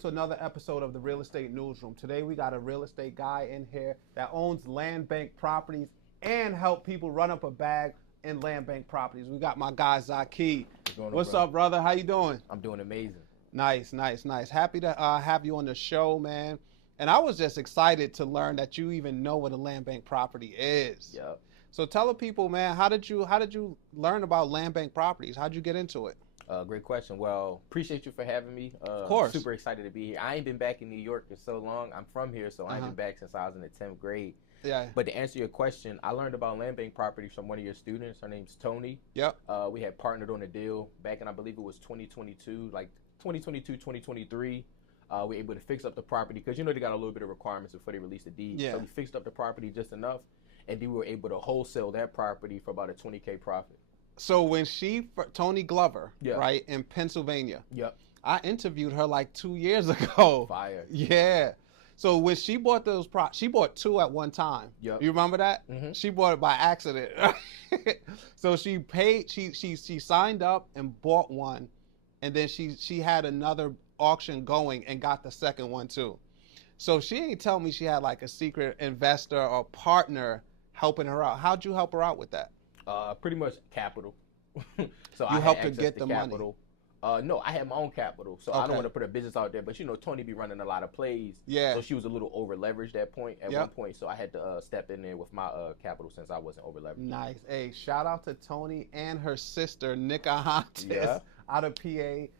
to another episode of the Real Estate Newsroom. Today we got a real estate guy in here that owns Landbank properties and help people run up a bag in Landbank properties. We got my guy Zakee. What's up, brother? How you doing? I'm doing amazing. Nice. Happy to have you on the show, man. And I was just excited to learn that you even know what a Landbank property is. Yep. So tell the people, man, how did you learn about Landbank properties? How'd you get into it? Great question. Well, appreciate you for having me. Of course. Super excited to be here. I ain't been back in New York in so long. I'm from here, so I ain't been back since I was in the 10th grade. Yeah. But to answer your question, I learned about Landbank properties from one of your students. Her name's Tony. Yep. We had partnered on a deal back in, I believe it was 2022, like 2022, 2023. We were able to fix up the property because, you know, they got a little bit of requirements before they release the deed. Yeah. So we fixed up the property just enough, and then we were able to wholesale that property for about a $20K profit. So when Tony Glover, Yeah. right, in Pennsylvania, Yep. I interviewed her like 2 years ago. Fire. Yeah. So when she bought those she bought two at one time. Yep. You remember that? Mhm. She bought it by accident. So she paid, she signed up and bought one, and then she had another auction going and got the second one too. So she ain't tell me she had like a secret investor or partner helping her out. How'd you help her out with that? Pretty much capital. So You I had helped her access get to the capital. No, I had my own capital, so I Okay. don't want to put a business out there. But you know, Tony be running a lot of plays, Yeah. so she was a little over leveraged at one Yep. point. So I had to step in there with my capital since I wasn't over leveraged. Nice. Hey, shout out to Tony and her sister, Nicahontis, Yeah. out of PA.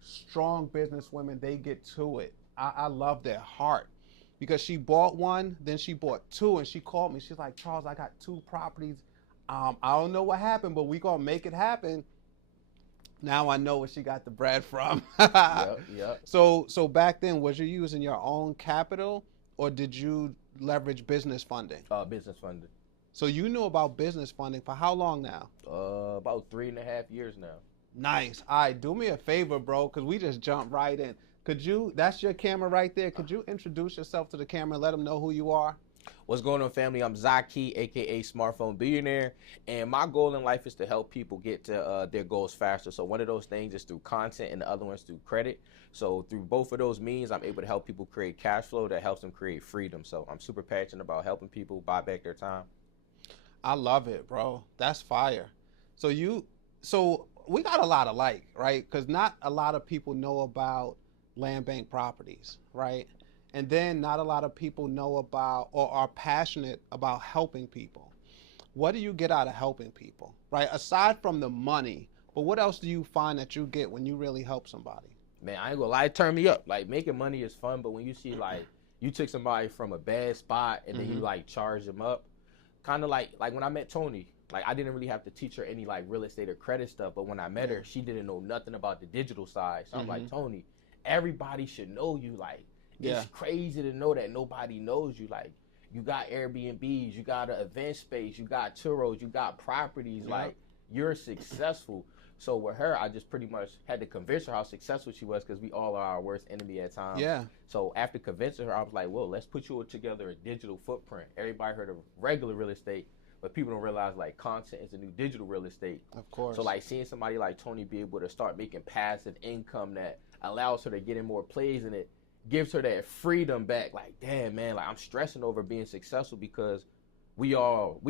Strong business women, they get to it. I love their heart because she bought one, then she bought two, and she called me. She's like, Charles, I got two properties. I don't know what happened, but we gonna make it happen. Now I know where she got the bread from. Yep. So back then, was you using your own capital or did you leverage business funding? Business funding. So you knew about business funding for how long now? About 3.5 years now. Nice. All right, do me a favor, bro, because we just jumped right in. That's your camera right there. Could you introduce yourself to the camera and let them know who you are? What's going on, family? I'm Zaki, aka Smartphone Billionaire, and my goal in life is to help people get to their goals faster. So one of those things is through content, and the other one's through credit. So through both of those means, I'm able to help people create cash flow that helps them create freedom. So I'm super passionate about helping people buy back their time. I love it, bro. That's fire. So we got a lot alike, right? Because not a lot of people know about Landbank properties, right? And then not a lot of people know about or are passionate about helping people. What do you get out of helping people, right? Aside from the money, but what else do you find that you get when you really help somebody? Man, I ain't gonna lie, turn me up. Like, making money is fun, but when you see, like, you took somebody from a bad spot and then you, like, charge them up, kind of like when I met Tony, like, I didn't really have to teach her any, like, real estate or credit stuff, but when I met her, she didn't know nothing about the digital side. So I'm like, Tony, everybody should know you, like, it's crazy to know that nobody knows you. Like, you got Airbnbs, you got an event space, you got churros, you got properties. Like, you're successful. So with her, I just pretty much had to convince her how successful she was because we all are our worst enemy at times. Yeah. So after convincing her, I was like, whoa, let's put you together a digital footprint. Everybody heard of regular real estate, but people don't realize, like, content is a new digital real estate. Of course. So, like, seeing somebody like Tony be able to start making passive income that allows her to get in more plays in it, gives her that freedom back. Like, damn, man, like, I'm stressing over being successful because we all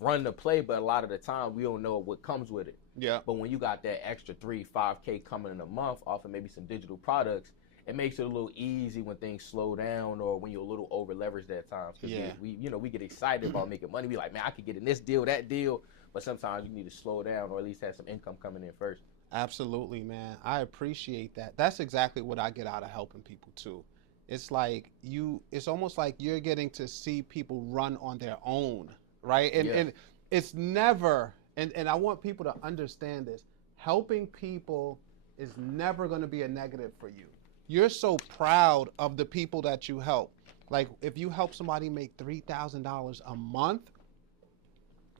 run the play, but a lot of the time we don't know what comes with it. Yeah. But when you got that extra 3-5K coming in a month off of maybe some digital products, it makes it a little easy when things slow down or when you're a little over leveraged at times. Because we get excited about making money. We like, man, I could get in this deal, that deal. But sometimes you need to slow down or at least have some income coming in first. Absolutely, man. I appreciate that. That's exactly what I get out of helping people too. It's like it's almost like you're getting to see people run on their own, right? And it's never, and I want people to understand this, helping people is never going to be a negative for you. You're so proud of the people that you help. Like, if you help somebody make $3,000 a month,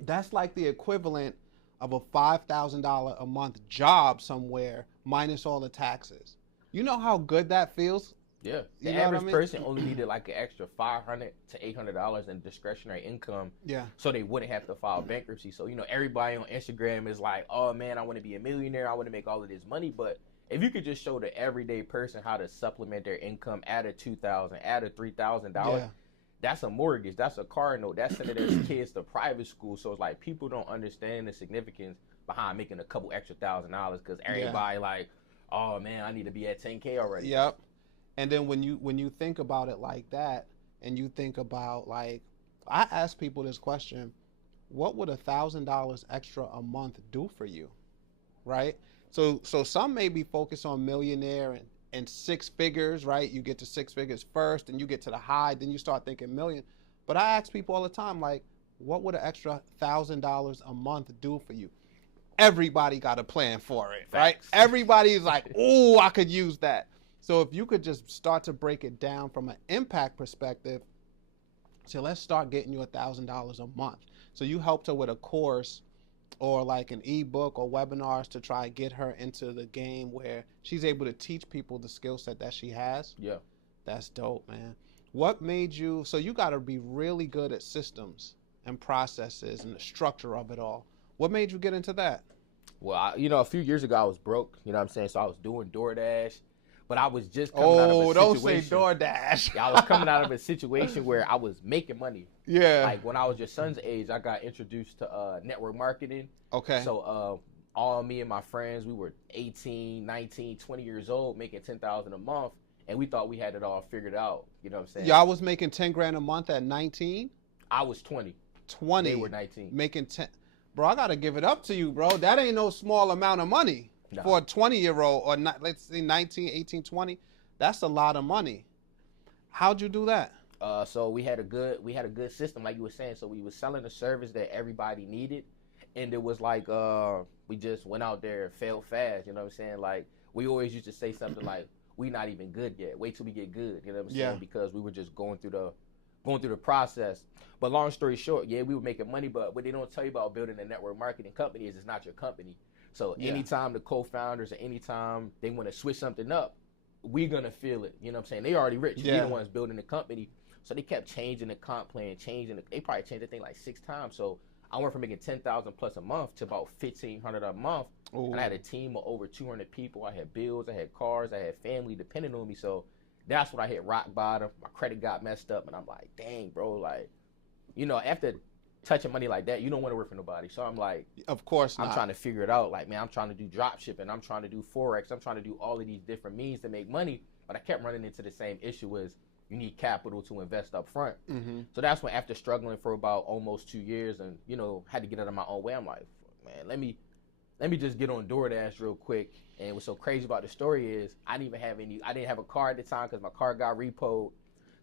that's like the equivalent of a $5,000 a month job somewhere minus all the taxes. You know how good that feels? Yeah. You The know what I average mean? person only needed like an extra $500 to $800 in discretionary income. Yeah. So they wouldn't have to file bankruptcy. So, you know, everybody on Instagram is like, oh man, I want to be a millionaire. I want to make all of this money. But if you could just show the everyday person how to supplement their income, add a $2,000, add a $3,000, that's a mortgage, that's a car note, that's sending their kids to private school. So it's like people don't understand the significance behind making a couple extra $1,000 because everybody like, oh man, I need to be at 10K already. Yep. And then when you think about it like that, and you think about like, I ask people this question: what would $1,000 extra a month do for you, right? So some may be focused on millionaire and six figures, right? You get to six figures first, and you get to the high, then you start thinking million. But I ask people all the time, like, what would an extra $1,000 a month do for you? Everybody got a plan for it, right? Everybody's like, oh, I could use that. So if you could just start to break it down from an impact perspective, so let's start getting you $1,000 a month. So you helped her with a course or like an ebook or webinars to try to get her into the game where she's able to teach people the skill set that she has. Yeah. That's dope, man. What made you, so you got to be really good at systems and processes and the structure of it all. What made you get into that? Well, a few years ago I was broke, you know what I'm saying? So I was doing DoorDash, but I was just coming out of a situation. Oh, don't say DoorDash. Yeah, I was coming out of a situation where I was making money. Yeah. Like when I was your son's age, I got introduced to network marketing. Okay. So all me and my friends, we were 18, 19, 20 years old, making $10,000 a month, and we thought we had it all figured out. You know what I'm saying? Y'all was making 10 grand a month at 19? I was 20. 20. They were 19. Making 10. Bro, I got to give it up to you, bro. That ain't no small amount of money for a 20-year-old or not, let's say 19, 18, 20. That's a lot of money. How'd you do that? So we had a good system, like you were saying. So we was selling a service that everybody needed, and it was like we just went out there and failed fast. You know what I'm saying? Like we always used to say something like, "We not even good yet. Wait till we get good." You know what I'm saying? Because we were just going through the process. But long story short, we were making money, but what they don't tell you about building a network marketing company is it's not your company. So anytime the co-founders or anytime they want to switch something up, we're going to feel it. You know what I'm saying? They already rich. We're the ones building the company. So they kept changing the comp plan, they probably changed the thing like 6 times. So I went from making $10,000 plus a month to about $1,500 a month. Ooh. And I had a team of over 200 people. I had bills, I had cars, I had family depending on me. So that's when I hit rock bottom. My credit got messed up, and I'm like, dang, bro, like, after touching money like that, you don't want to work for nobody. So I'm like, of course not. I'm trying to figure it out. Like, man, I'm trying to do drop shipping. I'm trying to do Forex. I'm trying to do all of these different means to make money. But I kept running into the same issue as you need capital to invest up front. Mm-hmm. So that's when, after struggling for about almost 2 years and, had to get out of my own way, I'm like, man, let me just get on DoorDash real quick. And what's so crazy about the story is I didn't have a car at the time because my car got repoed.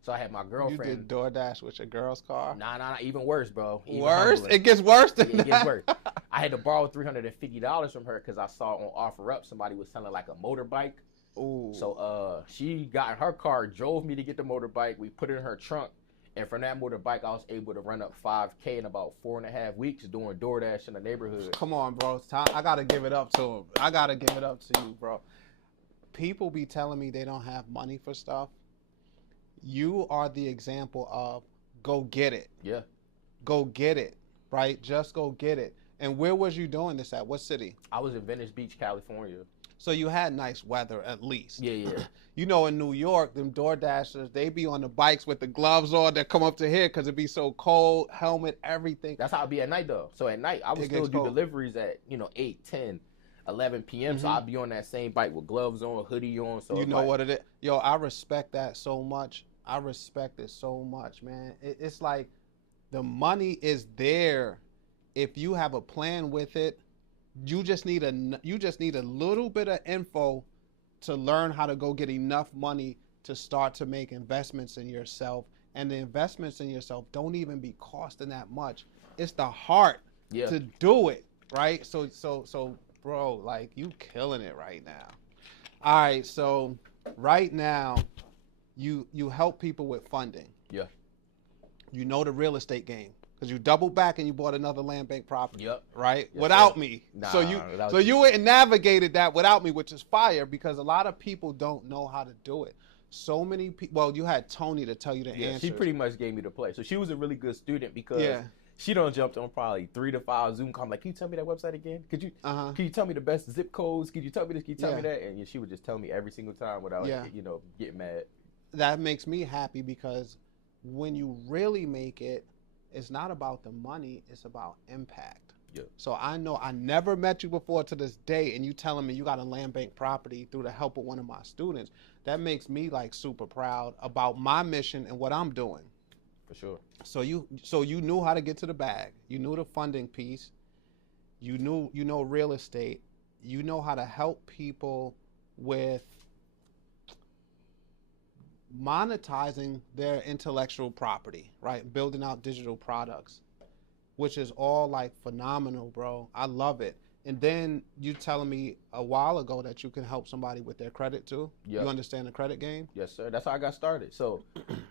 So I had my girlfriend. You did DoorDash with your girl's car? Nah, even worse, bro. Worse? It gets worse than that? It gets worse. I had to borrow $350 from her because I saw on OfferUp somebody was selling like a motorbike. Ooh. So she got in her car, drove me to get the motorbike. We put it in her trunk. And from that motorbike, I was able to run up $5K in about 4.5 weeks doing DoorDash in the neighborhood. Come on, bro. I got to give it up to him. I got to give it up to you, bro. People be telling me they don't have money for stuff. You are the example of go get it. Yeah. Go get it, right? Just go get it. And where was you doing this at? What city? I was in Venice Beach, California. So you had nice weather at least. Yeah. In New York, them Door Dashers, they be on the bikes with the gloves on that come up to here because it be so cold, helmet, everything. That's how it be at night, though. So at night, I would still do deliveries at, 8, 10, 11 p.m. Mm-hmm. So I'd be on that same bike with gloves on, hoodie on. So you know what it is? Yo, I respect that so much. I respect it so much, man. It's like the money is there if you have a plan with it. You just need a little bit of info to learn how to go get enough money to start to make investments in yourself. And the investments in yourself don't even be costing that much. It's the heart to do it, right? So bro, like you killing it right now. All right, so right now you help people with funding. Yeah. You know the real estate game. Because you doubled back and you bought another Landbank property, right? Yes, without me. Nah, so you went and navigated that without me, which is fire because a lot of people don't know how to do it. So many people, well, you had Tony to tell you the answer. She pretty much gave me the play. So she was a really good student because She done jumped on probably 3 to 5 Zoom calls. Like, can you tell me that website again? Can you tell me the best zip codes? Can you tell me this? Can you tell me that? And she would just tell me every single time without, getting mad. That makes me happy because when you really make it, it's not about the money, it's about impact. Yeah. So I know I never met you before to this day, and you telling me you got a Landbank property through the help of one of my students. That makes me like super proud about my mission and what I'm doing. For sure. So you knew how to get to the bag. You knew the funding piece. You know real estate. You know how to help people with monetizing their intellectual property, right? Building out digital products, which is all like phenomenal, bro. I love it. And then you telling me a while ago that you can help somebody with their credit too. Yep. You understand the credit game? Yes, sir. That's how I got started. So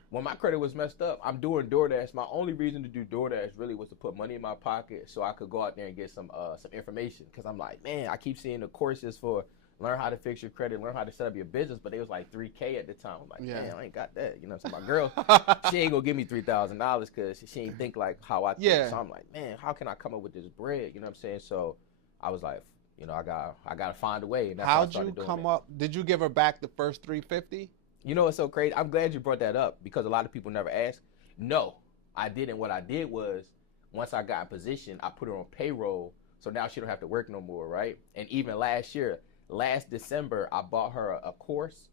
when my credit was messed up, I'm doing DoorDash. My only reason to do DoorDash really was to put money in my pocket so I could go out there and get some information. Because I'm like, man, I keep seeing the courses for learn how to fix your credit, learn how to set up your business, but it was like $3K at the time. I'm like, man, I ain't got that. You know, so my girl, she ain't gonna give me $3,000 because she ain't think like how I think. Yeah. So I'm like, man, how can I come up with this bread? You know what I'm saying? So I was like, I gotta find a way. And that's how'd you come up? Did you give her back the first $350? You know, it's so crazy. I'm glad you brought that up because a lot of people never ask. No, I didn't. What I did was once I got in position, I put her on payroll, so now she don't have to work no more, right? And even last December, I bought her a course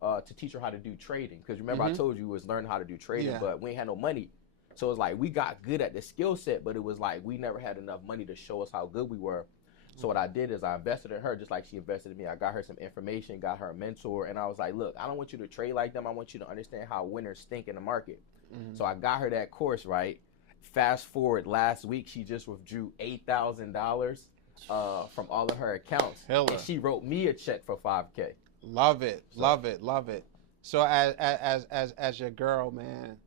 to teach her how to do trading. Because remember, I told you was learning how to do trading, but we ain't had no money. So it's like we got good at the skill set, but it was like we never had enough money to show us how good we were. So what I did is I invested in her just like she invested in me. I got her some information, got her a mentor, and I was like, look, I don't want you to trade like them. I want you to understand how winners stink in the market. So I got her that course, right? Fast forward, last week, she just withdrew $8,000 from all of her accounts. And she wrote me a check for $5K. Love it, love it. So as your girl, man,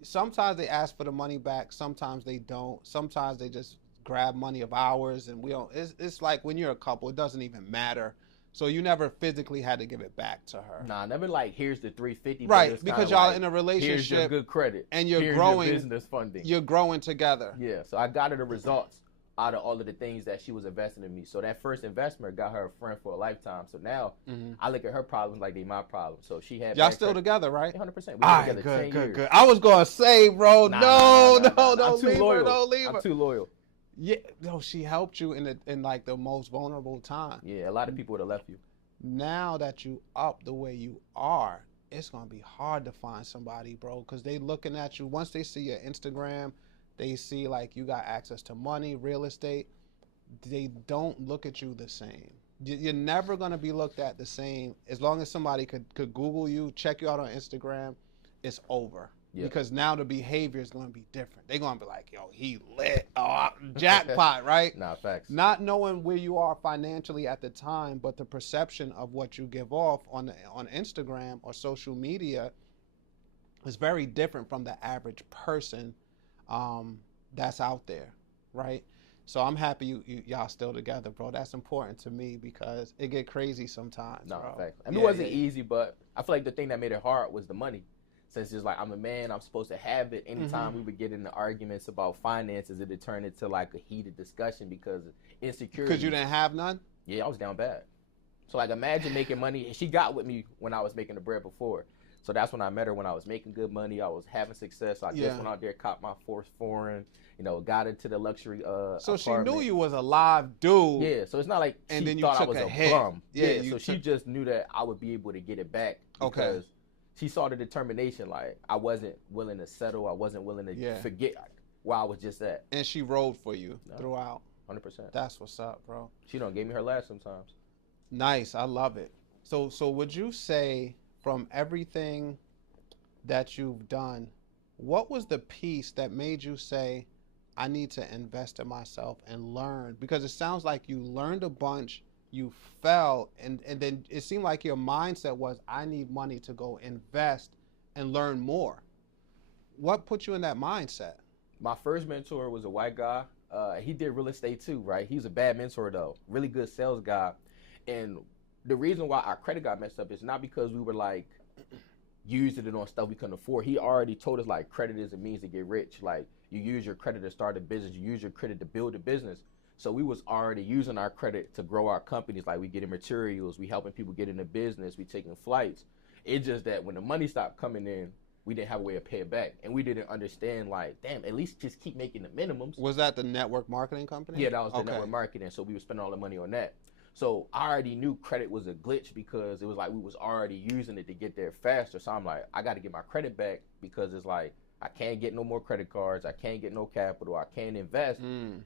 sometimes they ask for the money back, sometimes they don't. Sometimes they just grab money of ours, and we don't. It's like when you're a couple, it doesn't even matter. So you never physically had to give it back to her. Nah, never like here's the $350. Right, because y'all in a relationship. Here's your good credit, and you're here's growing. Your business funding. You're growing together. Yeah, so I got her the results out of all of the things that she was investing in me. So that first investment got her a friend for a lifetime. So now I look at her problems like they my problems. So she had. Y'all still together, right? 100%. We together 10 years. Good. I was gonna say, bro, no, don't leave her, don't leave her. I'm too loyal. Yeah, no, she helped you in like the most vulnerable time. Yeah, a lot of people would have left you. Now that you up the way you are, it's gonna be hard to find somebody, bro, because they looking at you. Once they see your Instagram, they see like you got access to money, real estate. They don't look at you the same. You're never gonna be looked at the same. As long as somebody could Google you, check you out on Instagram, it's over. Yeah. Because now the behavior is going to be different. They're going to be like, yo, he lit. Oh, jackpot, right? Nah, facts. Not knowing where you are financially at the time, but the perception of what you give off on Instagram or social media is very different from the average person that's out there, right? So I'm happy y'all still together, bro. That's important to me because it get crazy sometimes, no, bro. Facts. I mean, it wasn't easy, but I feel like the thing that made it hard was the money. Since it's like I'm a man, I'm supposed to have it. Anytime we would get into arguments about finances, it would turn into like a heated discussion because of insecurity. Because you didn't have none? Yeah, I was down bad. So like imagine making money. She got with me when I was making the bread before. So that's when I met her when I was making good money. I was having success. So I just went out there, caught my first foreign, got into the luxury So apartment. She knew you was a live dude. Yeah, so it's not like and she then thought I was a bum. Yeah, so she just knew that I would be able to get it back because she saw the determination. Like I wasn't willing to settle. I wasn't willing to forget where I was just at. And she rode for you throughout. 100%. That's what's up, bro. She done gave me her last sometimes. Nice, I love it. So would you say from everything that you've done, what was the piece that made you say, I need to invest in myself and learn? Because it sounds like you learned a bunch, you fell, and then it seemed like your mindset was, I need money to go invest and learn more. What put you in that mindset? My first mentor was a white guy. He did real estate too, right? He was a bad mentor though, really good sales guy. And the reason why our credit got messed up is not because we were like using it on stuff we couldn't afford. He already told us like credit is a means to get rich. Like You use your credit to start a business. You use your credit to build a business. So we was already using our credit to grow our companies. Like we getting materials, we helping people get into business, we taking flights. It's just that when the money stopped coming in, we didn't have a way of paying back. And we didn't understand, like, damn, at least just keep making the minimums. Was that the network marketing company? Yeah, that was the network marketing. So we were spending all the money on that. So I already knew credit was a glitch because it was like we was already using it to get there faster. So I'm like, I got to get my credit back because it's like, I can't get no more credit cards. I can't get no capital. I can't invest.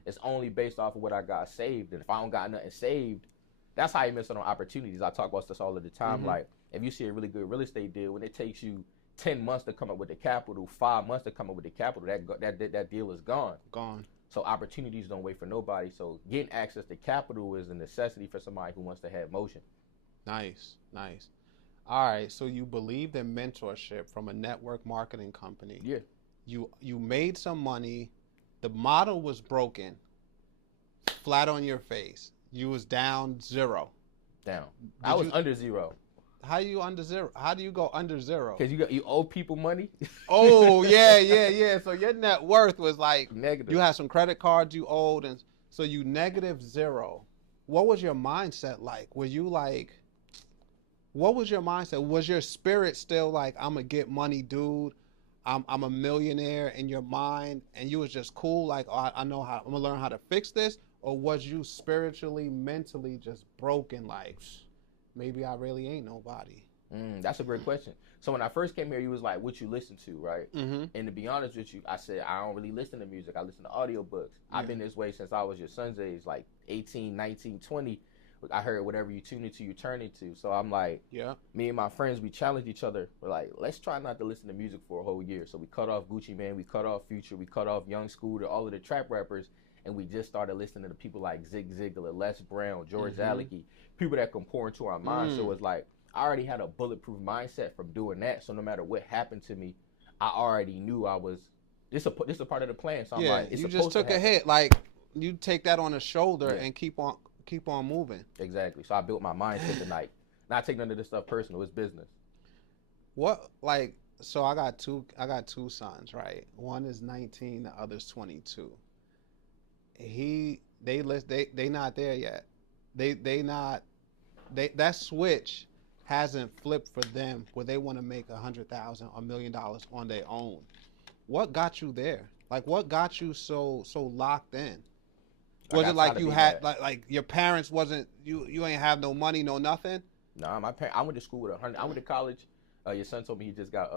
It's only based off of what I got saved. And if I don't got nothing saved, that's how you miss out on opportunities. I talk about this all of the time. Like, if you see a really good real estate deal, when it takes you 10 months to come up with the capital, 5 months to come up with the capital, that deal is gone. So opportunities don't wait for nobody. So getting access to capital is a necessity for somebody who wants to have motion. Nice. All right, so you believed in mentorship from a network marketing company. Yeah. You made some money. The model was broken. Flat on your face. You was down zero. I was under zero. How you under zero? How do you go under zero? Because you owe people money. Oh yeah. So your net worth was like negative. You had some credit cards you owed, and so you negative zero. What was your mindset like? Were you like, what was your mindset? Was your spirit still like, I'm gonna get money, dude? I'm a millionaire in your mind, and you was just cool, like, oh, I know how, I'm gonna learn how to fix this? Or was you spiritually, mentally just broken, like, maybe I really ain't nobody? That's a great question. So when I first came here, you was like, what you listen to, right? And to be honest with you, I said, I don't really listen to music. I listen to audiobooks. I've been this way since I was your son's age, like 18, 19, 20. I heard whatever you tune into, you turn into. So I'm like, me and my friends, we challenged each other. We're like, let's try not to listen to music for a whole year. So we cut off Gucci Mane, we cut off Future, we cut off Young Scooter, all of the trap rappers, and we just started listening to the people like Zig Ziglar, Les Brown, George Zakee, people that can pour into our minds. So it's like, I already had a bulletproof mindset from doing that. So no matter what happened to me, I already knew I was, this is a part of the plan. So I'm like, it's you just took a hit. Like, you take that on the shoulder and keep on moving. Exactly. So I built my mindset tonight. Not take none of this stuff personal. It's business. What, like, so I got two sons, right? One is 19, the other's 22. They not there yet. That switch hasn't flipped for them where they want to make $100,000 or $1 million on their own. What got you there? Like, what got you so locked in? Was it like you had like your parents wasn't you ain't have no money, no nothing? Nah, my parents. I went to school with 100. I went to college. Your son told me he just got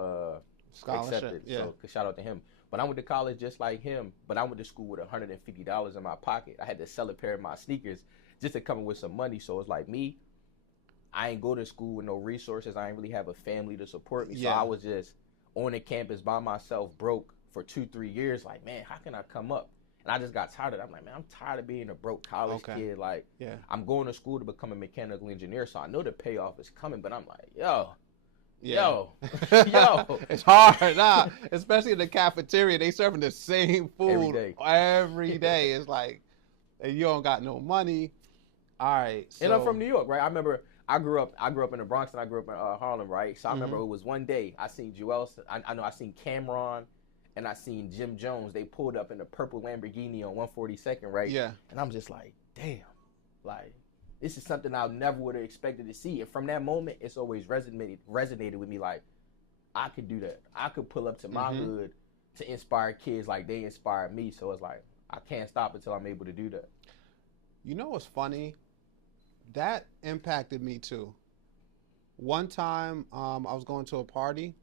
scholarship. Accepted. So shout out to him. But I went to college just like him. But I went to school with $150 in my pocket. I had to sell a pair of my sneakers just to come in with some money. So it's like me. I ain't go to school with no resources. I ain't really have a family to support me. So I was just on the campus by myself, broke for 2-3 years. Like, man, how can I come up? And I just got tired of it. I'm like, man, I'm tired of being a broke college kid. Like, I'm going to school to become a mechanical engineer, so I know the payoff is coming. But I'm like, yo. It's hard, especially in the cafeteria. They serving the same food every day. It's like, and you don't got no money. All right. So. And I'm from New York, right? I remember I grew up in the Bronx and I grew up in Harlem, right? So I remember it was one day I seen Joel. I know I seen Cameron. And I seen Jim Jones. They pulled up in a purple Lamborghini on 142nd, right? Yeah. And I'm just like, damn, like, this is something I never would have expected to see. And from that moment, it's always resonated with me. Like, I could do that. I could pull up to my hood to inspire kids like they inspired me. So it's like, I can't stop until I'm able to do that. You know what's funny? That impacted me too. One time, I was going to a party.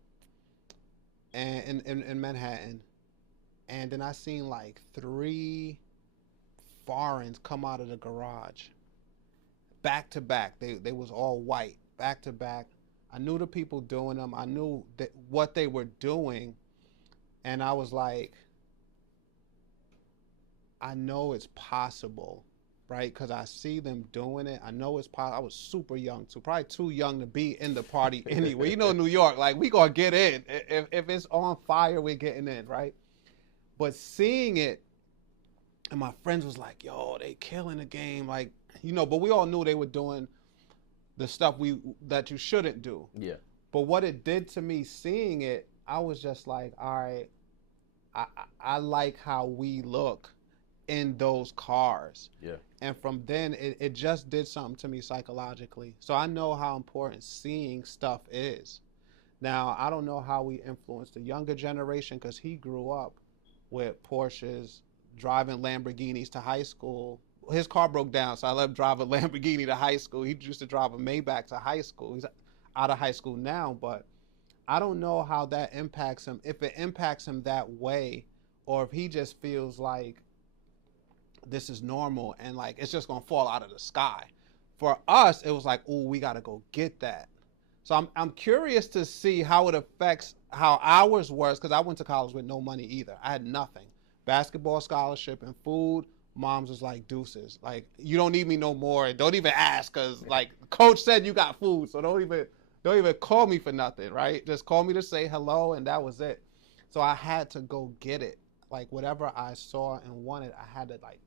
And in Manhattan, and then I seen like 3 foreigns come out of the garage, back to back. They was all white, back to back. I knew the people doing them. I knew what they were doing, and I was like, I know it's possible, right? Because I see them doing it. I know it's possible. I was super young too, probably too young to be in the party anyway. You know, New York, like, we gonna get in. If it's on fire, we're getting in, right? But seeing it, and my friends was like, yo, they killing the game. Like, you know, but we all knew they were doing the stuff that you shouldn't do. Yeah. But what it did to me seeing it, I was just like, all right, I like how we look in those cars. Yeah. And from then, it just did something to me psychologically. So I know how important seeing stuff is. Now, I don't know how we influence the younger generation because he grew up with Porsches, driving Lamborghinis to high school. His car broke down, so I let him drive a Lamborghini to high school. He used to drive a Maybach to high school. He's out of high school now, but I don't know how that impacts him. If it impacts him that way, or if he just feels like this is normal and like it's just gonna fall out of the sky. For us, it was like, oh, we gotta go get that. So I'm curious to see how it affects how ours was, because I went to college with no money either. I had nothing. Basketball scholarship and food. Mom's was like, deuces. Like, you don't need me no more. Don't even ask, because like coach said you got food, so don't even call me for nothing, right? Just call me to say hello, and that was it. So I had to go get it. Like whatever I saw and wanted, I had to like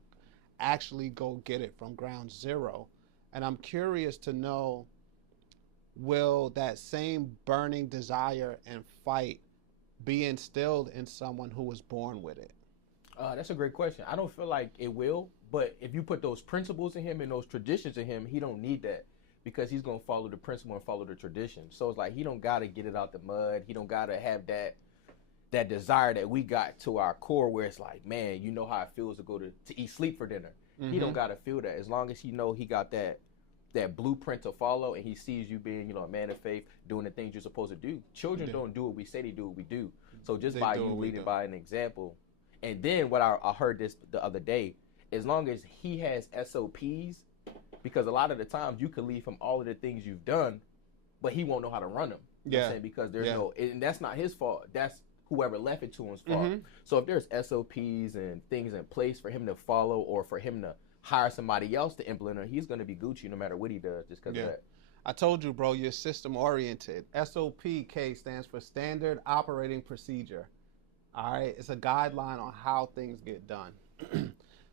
actually go get it from ground zero. And I'm curious to know, will that same burning desire and fight be instilled in someone who was born with it? That's a great question. I don't feel like it will, but if you put those principles in him and those traditions in him, he don't need that, because he's gonna follow the principle and follow the tradition. So it's like he don't gotta get it out the mud. He don't gotta have that desire that we got to our core, where it's like, man, you know how it feels to go to eat sleep for dinner. Mm-hmm. He don't gotta feel that. As long as he know he got that blueprint to follow, and he sees you being, a man of faith, doing the things you're supposed to do. Children don't do what we say they do what we do. So just by you leading by an example. And then what I heard this the other day, as long as he has SOPs, because a lot of the times you could leave him all of the things you've done, but he won't know how to run them. You know what I'm saying? Because there's and that's not his fault. That's whoever left it to him's fault. Mm-hmm. So if there's SOPs and things in place for him to follow, or for him to hire somebody else to implement it, he's going to be Gucci no matter what he does, just because of that. I told you, bro, you're system oriented. SOPK stands for Standard Operating Procedure. All right, it's a guideline on how things get done.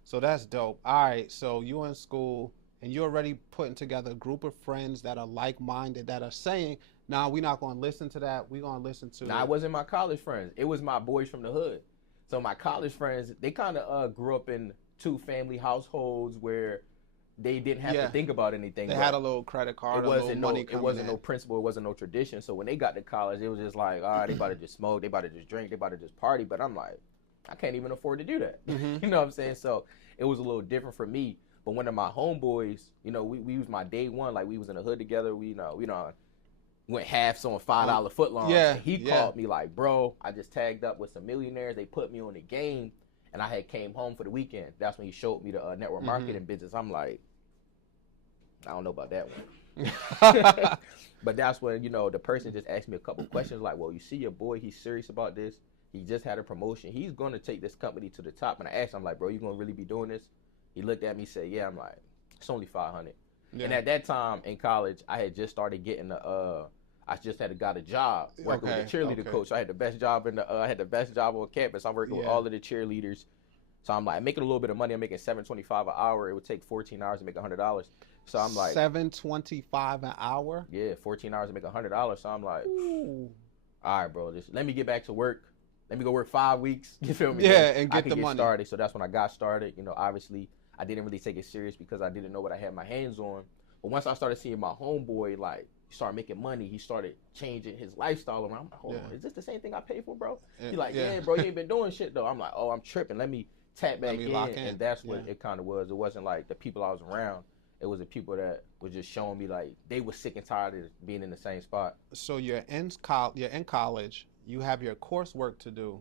So that's dope. All right, so you're in school and you're already putting together a group of friends that are like-minded, that are saying, nah, we're not going to listen to that. We're going to listen to it wasn't my college friends. It was my boys from the hood. So my college friends, they kind of grew up in two-family households where they didn't have to think about anything. They had a little credit card, it wasn't no principle, it wasn't no tradition. So when they got to college, it was just like, all right, they about to just smoke, they about to just drink, they about to just party. But I'm like, I can't even afford to do that. Mm-hmm. You know what I'm saying? So it was a little different for me. But one of my homeboys, we was my day one, like we was in the hood together. We went halves on $5 footlongs. Yeah, and he called me like, bro, I just tagged up with some millionaires. They put me on the game, and I had came home for the weekend. That's when he showed me the network marketing business. I'm like, I don't know about that one. But that's when, the person just asked me a couple questions like, well, you see your boy, he's serious about this. He just had a promotion. He's going to take this company to the top. And I asked him, I'm like, bro, you going to really be doing this? He looked at me, said, yeah. I'm like, it's only 500. Yeah. And at that time in college, I had just started getting I just had got a job working with the cheerleader coach. I had the best job on campus. I'm working with all of the cheerleaders. So I'm like, making a little bit of money. I'm making $7.25 an hour. It would take 14 hours to make $100. So I'm like, $7.25 an hour? Yeah, 14 hours to make $100. So I'm like, ooh, all right, bro, just let me get back to work. Let me go work 5 weeks. You feel me? Yeah, and get the money started. So that's when I got started. Obviously, I didn't really take it serious because I didn't know what I had my hands on. But once I started seeing my homeboy, like, he started making money, he started changing his lifestyle around. I'm like, hold on, is this the same thing I paid for, bro? He's like, yeah, bro, you ain't been doing shit, though. I'm like, oh, I'm tripping. Let me tap back in. And that's what it kind of was. It wasn't like the people I was around. It was the people that were just showing me, like, they were sick and tired of being in the same spot. So you're in college. You have your coursework to do.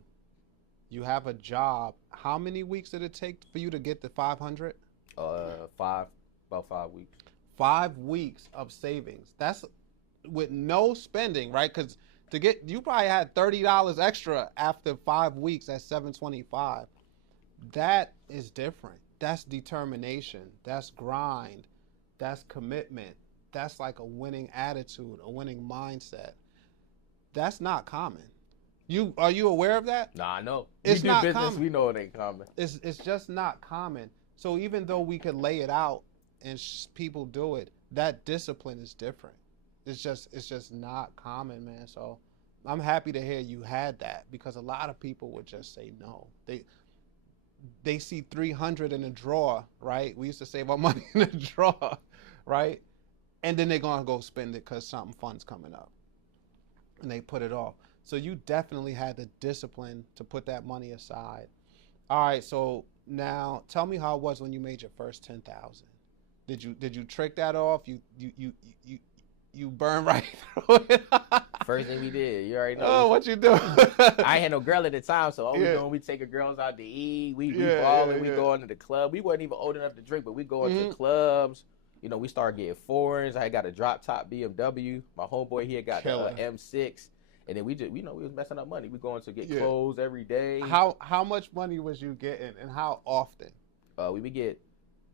You have a job. How many weeks did it take for you to get the 500? About 5 weeks. 5 weeks of savings. That's with no spending, right? Because you probably had $30 extra after 5 weeks at $7.25. That is different. That's determination. That's grind. That's commitment. That's like a winning attitude, a winning mindset. That's not common. Are you aware of that? Nah, I know. It's not business, common. We know it ain't common. It's just not common. So even though we could lay it out and people do it, that discipline is different. It's just not common, man. So I'm happy to hear you had that, because a lot of people would just say no. They see 300 in a drawer, right? We used to save our money in a drawer, right? And then they're gonna go spend it because something fun's coming up, and they put it off. So you definitely had the discipline to put that money aside. All right, so now tell me how it was when you made your first 10,000. Did you trick that off? You burn right through it. First thing we did, you already know. Oh, what you do? I ain't had no girl at the time, so all we doing, we taking girls out to eat. We balling, we going to the club. We wasn't even old enough to drink, but we going to clubs. You know, we started getting foreigns. I got a drop top BMW. My homeboy here got the M6. And then we was messing up money. We going to get clothes every day. How much money was you getting, and how often? We would get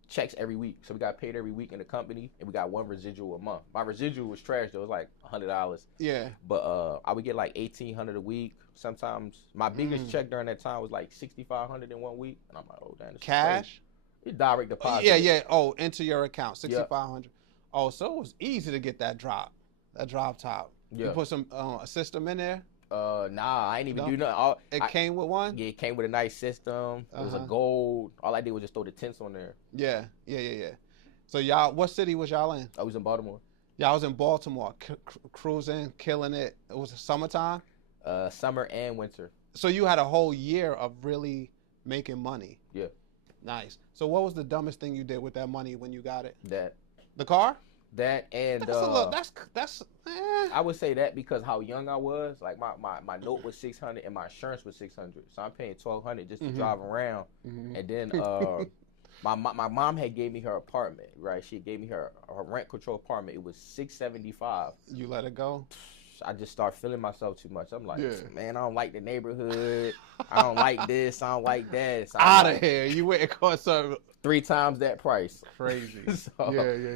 checks every week. So we got paid every week in the company, and we got one residual a month. My residual was trash though. It was like $100. Yeah. But I would get like $1,800 a week. Sometimes my biggest check during that time was like $6,500 in 1 week. And I'm like, oh damn, this cash? It's direct deposit. Yeah. Oh, into your account, $6,500. Yep. Oh, so it was easy to get that drop top. Yeah. You put some a system in there? Nah, I ain't even do nothing. It came with one? Yeah, it came with a nice system. It was a gold. All I did was just throw the tints on there. Yeah. So y'all, what city was y'all in? I was in Baltimore. Y'all was in Baltimore, cruising, killing it. It was summertime? Summer and winter. So you had a whole year of really making money. Yeah. Nice. So what was the dumbest thing you did with that money when you got it? That. The car? That and that's I would say that because how young I was. Like my note was $600 and my insurance was $600, so I'm paying $1,200 just to drive around. And then my mom had gave me her apartment, right? She gave me her rent control apartment. It was $675. You let it go? I just start feeling myself too much. I'm like, man, I don't like the neighborhood. I don't like this. I don't like that. So out of here. You went and cost something 3 times that price. Crazy. So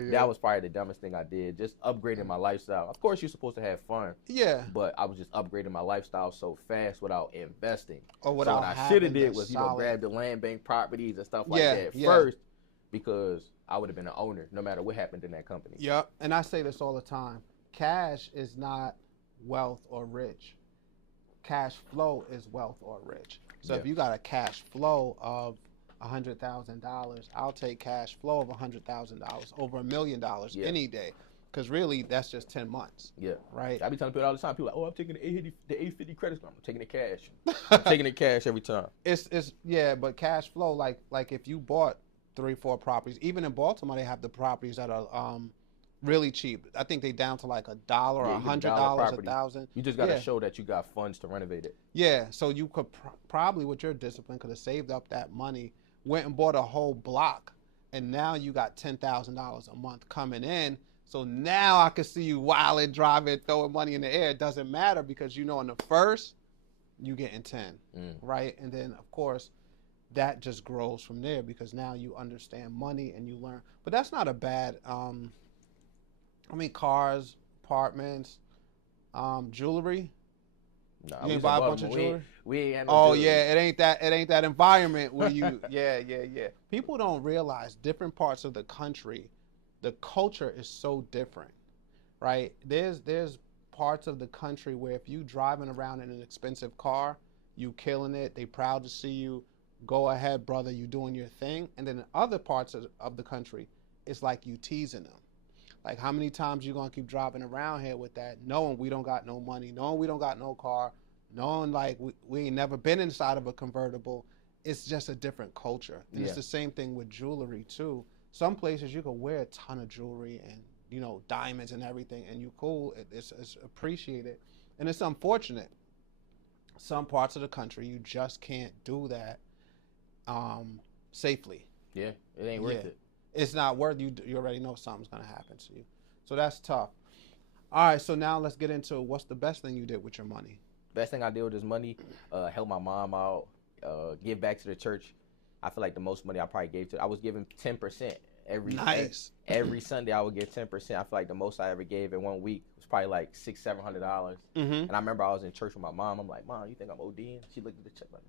that was probably the dumbest thing I did. Just upgrading my lifestyle. Of course, you're supposed to have fun. Yeah. But I was just upgrading my lifestyle so fast without investing. Or without so what I should have did was, grab the Landbank properties and stuff like that first, because I would have been an owner no matter what happened in that company. Yep. And I say this all the time. Cash is not wealth or rich. Cash flow is wealth or rich. So if you got a cash flow of $100,000, I'll take cash flow of $100,000 over $1 million any day, because really that's just 10 months. Yeah. Right. I be telling people all the time. People are like, oh, I'm taking the 850 credit score. I'm taking the cash. I'm taking the cash every time. It's but cash flow, like if you bought 3-4 properties, even in Baltimore they have the properties that are really cheap. I think they down to like $1 or $100, $1,000. You just got to show that you got funds to renovate it. Yeah, so you could probably, with your discipline, could have saved up that money, went and bought a whole block, and now you got $10,000 a month coming in. So now I can see you wilding, driving, throwing money in the air. It doesn't matter, because you know in the first, you getting 10, right? And then, of course, that just grows from there, because now you understand money and you learn. But that's not a bad... cars, apartments, jewelry. No, you ain't buy a bunch of jewelry. We ain't had no jewelry. Yeah, it ain't that environment where you. yeah. People don't realize different parts of the country, the culture is so different, right? There's parts of the country where if you driving around in an expensive car, you killing it. They proud to see you. Go ahead, brother. You doing your thing. And then in other parts of the country, it's like you teasing them. Like, how many times you gonna keep driving around here with that, knowing we don't got no money, knowing we don't got no car, knowing like we ain't never been inside of a convertible. It's just a different culture. And it's the same thing with jewelry too. Some places you can wear a ton of jewelry and diamonds and everything, and you cool. It's appreciated, and it's unfortunate. Some parts of the country you just can't do that safely. Yeah, it ain't worth it. It's not worth you. You already know something's gonna happen to you, so that's tough. All right, so now let's get into what's the best thing you did with your money. Best thing I did with this money, help my mom out, give back to the church. I feel like the most money I probably gave to. I was giving 10% every Sunday. I would give 10%. I feel like the most I ever gave in 1 week was probably like $600-$700. And I remember I was in church with my mom. I'm like, Mom, you think I'm ODing? She looked at the check like.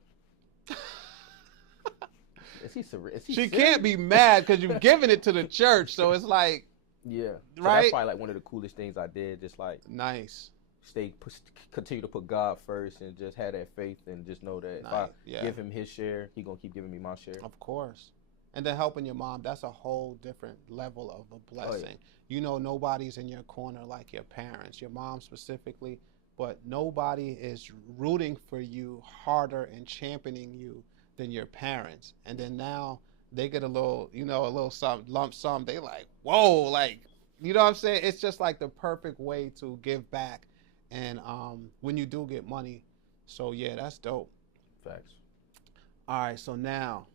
Is he she serious? Can't be mad because you've given it to the church, so it's like, so right? That's probably like one of the coolest things I did. Just like nice. continue to put God first and just have that faith and just know that if I give him his share, he gonna keep giving me my share. Of course. And then helping your mom, that's a whole different level of a blessing. Oh, yeah. You know, nobody's in your corner like your parents, your mom specifically, but nobody is rooting for you harder and championing you than your parents. And then now they get a little, you know, a little something, lump sum. They like, whoa, like, you know what I'm saying? It's just like the perfect way to give back. And when you do get money. So, yeah, that's dope. Facts. All right, so now,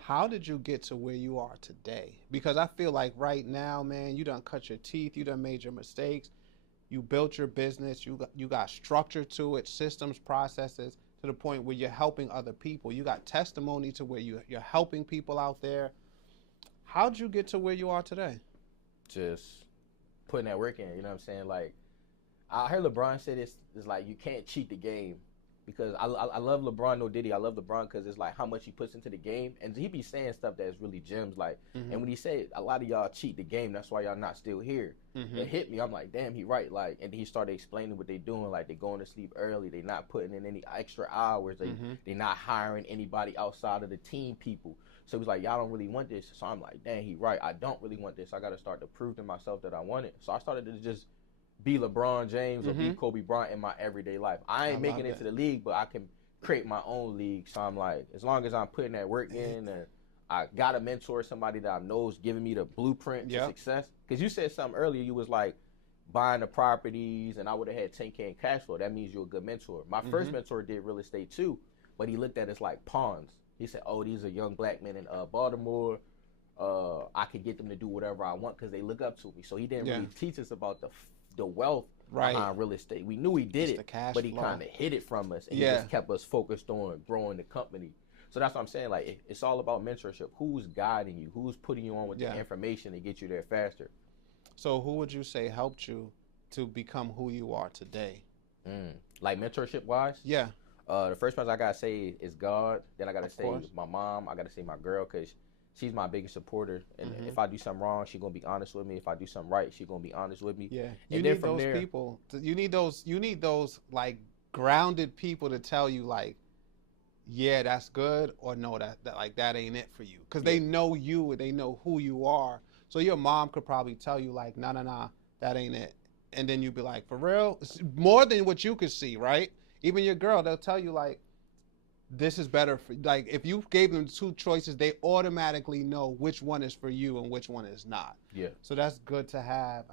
how did you get to where you are today? Because I feel like right now, man, you done cut your teeth, you done made your mistakes, you built your business, you got structure to it, systems, processes, to the point where you're helping other people. You got testimony to where you're helping people out there. How'd you get to where you are today? Just putting that work in, you know what I'm saying? Like, I heard LeBron say this, it's like you can't cheat the game. Because I love LeBron, no Diddy. I love LeBron because it's like how much he puts into the game. And he be saying stuff that's really gems. Like, and when he said a lot of y'all cheat the game, that's why y'all not still here. It hit me. I'm like, damn, he right. Like, and he started explaining what they doing. Like, they going to sleep early. They not putting in any extra hours. They not hiring anybody outside of the team people. So he was like, y'all don't really want this. So I'm like, damn, he right. I don't really want this. I got to start to prove to myself that I want it. So I started to just be LeBron James or be Kobe Bryant in my everyday life. I ain't making it to the league, but I can create my own league. So I'm like, as long as I'm putting that work in and I got to mentor somebody that I know is giving me the blueprint to success. Because you said something earlier, you was like buying the properties and I would have had 10K in cash flow. That means you're a good mentor. My first mentor did real estate too, but he looked at us like pawns. He said, oh, these are young black men in Baltimore. I could get them to do whatever I want because they look up to me. So he didn't really teach us about the wealth behind real estate. We knew he did it, but he kind of hid it from us, and he just kept us focused on growing the company. So that's what I'm saying. Like, it's all about mentorship. Who's guiding you? Who's putting you on with the information to get you there faster? So who would you say helped you to become who you are today? Like mentorship wise? Yeah. The first person I gotta say is God. Then I gotta say my mom. I gotta say my girl because she's my biggest supporter, and if I do something wrong, she's gonna be honest with me. If I do something right, she's gonna be honest with me. Yeah, you need those people. You need those like grounded people to tell you like, yeah, that's good, or no, that like that ain't it for you, because they know you, they know who you are. So your mom could probably tell you like, nah, that ain't it, and then you'd be like, for real, it's more than what you could see, right? Even your girl, they'll tell you like, this is better for, like, if you gave them two choices, they automatically know which one is for you and which one is not. Yeah. So that's good to have.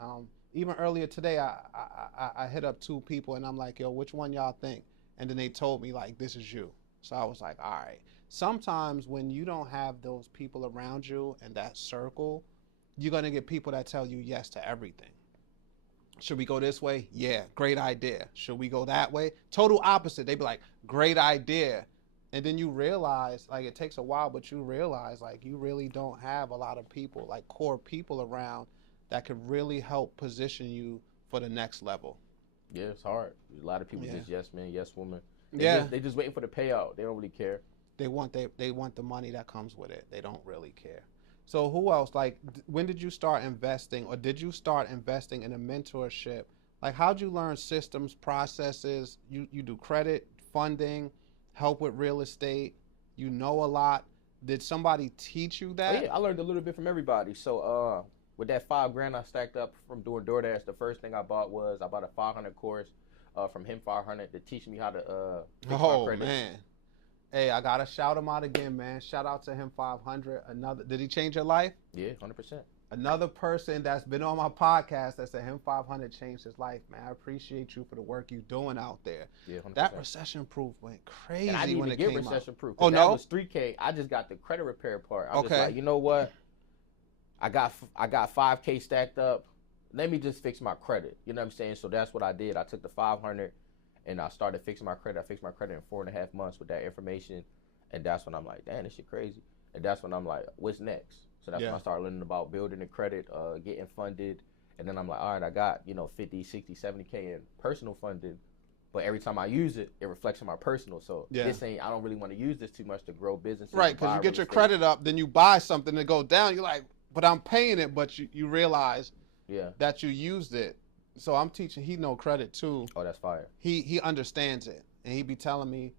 Even earlier today, I hit up two people and I'm like, yo, which one y'all think? And then they told me like, this is you. So I was like, all right. Sometimes when you don't have those people around you and that circle, you're going to get people that tell you yes to everything. Should we go this way? Yeah, great idea. Should we go that way? Total opposite. They'd be like, great idea. And then you realize, like, it takes a while, but you realize, like, you really don't have a lot of people, like, core people around that could really help position you for the next level. Yeah, it's hard. A lot of people just yes man, yes woman. They just waiting for the payout. They don't really care. They want the money that comes with it. They don't really care. So who else? Like, when did you start investing, or did you start investing in a mentorship? Like, how'd you learn systems, processes? You do credit, funding, help with real estate. You know a lot. Did somebody teach you that? Oh, yeah, I learned a little bit from everybody. So with that $5,000 I stacked up from doing DoorDash, the first thing I bought a 500 course from him 500 to teach me how to fix my credit. Man. Hey, I gotta shout him out again, man. Shout out to him 500. Did he change your life? Yeah, 100%. Another person that's been on my podcast that said him 500 changed his life, man. I appreciate you for the work you're doing out there. Yeah, 100%. That recession proof went crazy and I didn't when even it get came recession out. proof. Oh, no? That was $3K. I just got the credit repair part. I'm just like, you know what? I got $5K stacked up. Let me just fix my credit. You know what I'm saying? So that's what I did. I took the 500 and I started fixing my credit. I fixed my credit in 4.5 months with that information. And that's when I'm like, damn, this shit crazy. And that's when I'm like, what's next? So that's when I started learning about building the credit, getting funded. And then I'm like, all right, I got, 50, 60, 70K in personal funding. But every time I use it, it reflects on my personal. So this ain't, I don't really want to use this too much to grow businesses. Right, because you get your credit up, then you buy something to go down. You're like, but I'm paying it, but you realize that you used it. So I'm teaching. He know credit too. Oh, that's fire. He understands it, and he be telling me,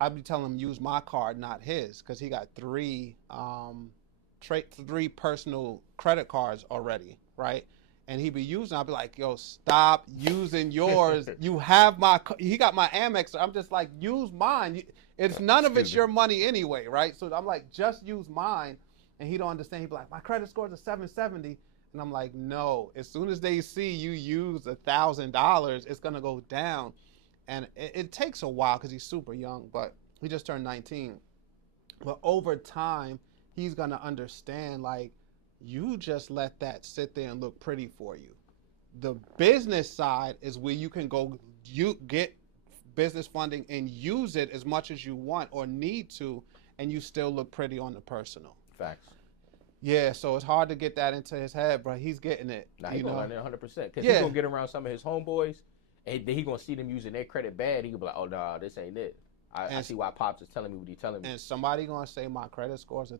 I be telling him use my card, not his, because he got three personal credit cards already, right? And he be using. I'll be like, yo, stop using yours. You have my. He got my Amex. I'm just like, use mine. It's none of it's your money anyway, right? So I'm like, just use mine. And he don't understand. He be like, my credit score is a 770. And I'm like, no. As soon as they see you use $1,000, it's gonna go down. And it takes a while because he's super young, but he just turned 19. But over time, he's gonna understand, like, you just let that sit there and look pretty for you. The business side is where you can go, you get business funding and use it as much as you want or need to, and you still look pretty on the personal. Facts. Yeah, so it's hard to get that into his head, but he's getting it. Nah, he's gonna learn it 100%. Because Yeah. he's gonna get around some of his homeboys, and then he's gonna see them using their credit bad. He gonna be like, oh, nah, this ain't it. I see why Pops is telling me what he's telling me. And somebody gonna say my credit score is a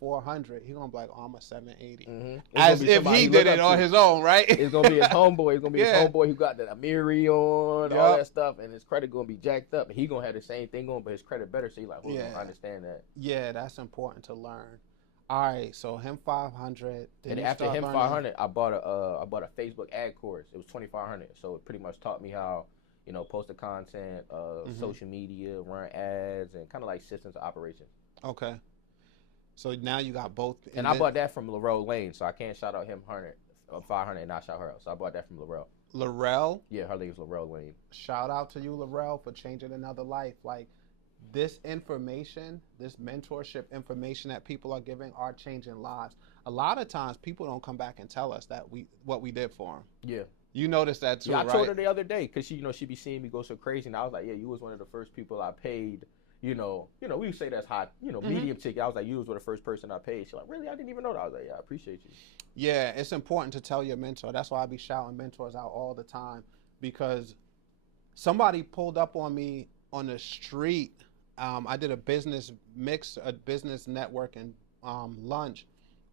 400. He gonna be like, oh, I'm a 780. Mm-hmm. As if he did it on his own, right? It's gonna be his homeboy. It's gonna be his homeboy who got the Amiri on, all that stuff, and his credit gonna be jacked up. And he gonna have the same thing on, but his credit better. So he's like, well, I understand that. Yeah, that's important to learn. All right, so him 500. And after him 500, I bought a Facebook ad course. It was 2,500. So it pretty much taught me how, post the content, social media, run ads, and kind of like systems of operations. Okay. So now you got both. And I bought that from Laurel Lane, so I can't shout out him 500 and not shout her out. So I bought that from Laurel. Laurel? Yeah, her name is Laurel Lane. Shout out to you, Laurel, for changing another life. Like, this information, this mentorship information that people are giving are changing lives. A lot of times people don't come back and tell us that what we did for them. Yeah. You noticed that too, right? I told her the other day because she be seeing me go so crazy, and I was like, yeah, you was one of the first people I paid. We say that's hot, medium ticket. I was like, you was the first person I paid. She's like, really? I didn't even know that. I was like, yeah, I appreciate you. Yeah, it's important to tell your mentor. That's why I be shouting mentors out all the time, because somebody pulled up on me on the street. I did a business networking lunch